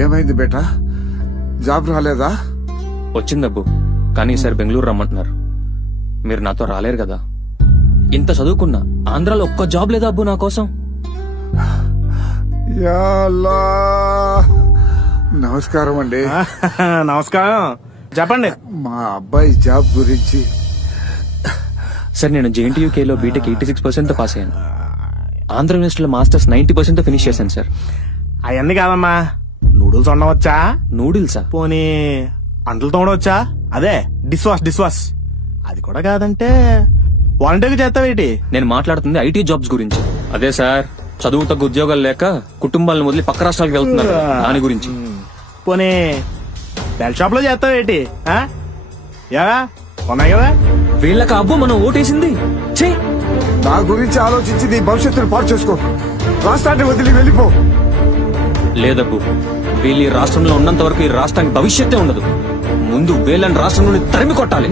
ఏమైంది బేటా? జాబ్ రాలేదా? వచ్చిందబ్బు, కానీ ఈసారి బెంగళూరు రమ్మంటున్నారు. మీరు నాతో రాలేరు కదా. ఇంత చదువుకున్నా ఆంధ్రాలో ఒక్క జాబ్ లేదా అబ్బు నా కోసం? యా అల్లాహ్. నమస్కారం అండి. నమస్కారం, చెప్పండి. మా అబ్బాయి జాబ్ గురించి. సార్, నేను JNTUKలో బీటెక్ 86% తో పాస్ అయ్యాను. ఆంధ్ర యూనివర్సిటీలో మాస్టర్స్ 90% తో ఫినిష్ చేశాను సార్. అవన్నీ కాదమ్మా, నూడిల్స్ వండవచ్చా? నూడిల్సా? పోనీ అంటలు తోడవచ్చా? అదే డిష్ వాష్. అది కూడా కాదంటే వాలంటీర్గా చేస్తావేటి? నేను మాట్లాడుతుంది IT జాబ్స్ గురించి. అదే సార్, చదువు తగ్గ ఉద్యోగాలు లేక కుటుంబాలను వదిలి పక్క రాష్ట్రాలకు వెళ్తున్నారు, దాని గురించి. పోనీ బెల్ షాప్ లో చేస్తావేటి? ఉన్నాయి కదా వీళ్ళకి అబ్బు మనం ఓటేసింది. నా గురించి ఆలోచించి నీ భవిష్యత్తును పాడు చేసుకో. రాష్ట్రాన్ని వదిలి వెళ్ళిపో. లేదబ్బు, వీళ్ళు ఈ రాష్ట్రంలో ఉన్నంత వరకు ఈ రాష్ట్రానికి భవిష్యత్తే ఉండదు. ముందు వీళ్ళని రాష్ట్రం నుండి తరిమి కొట్టాలి.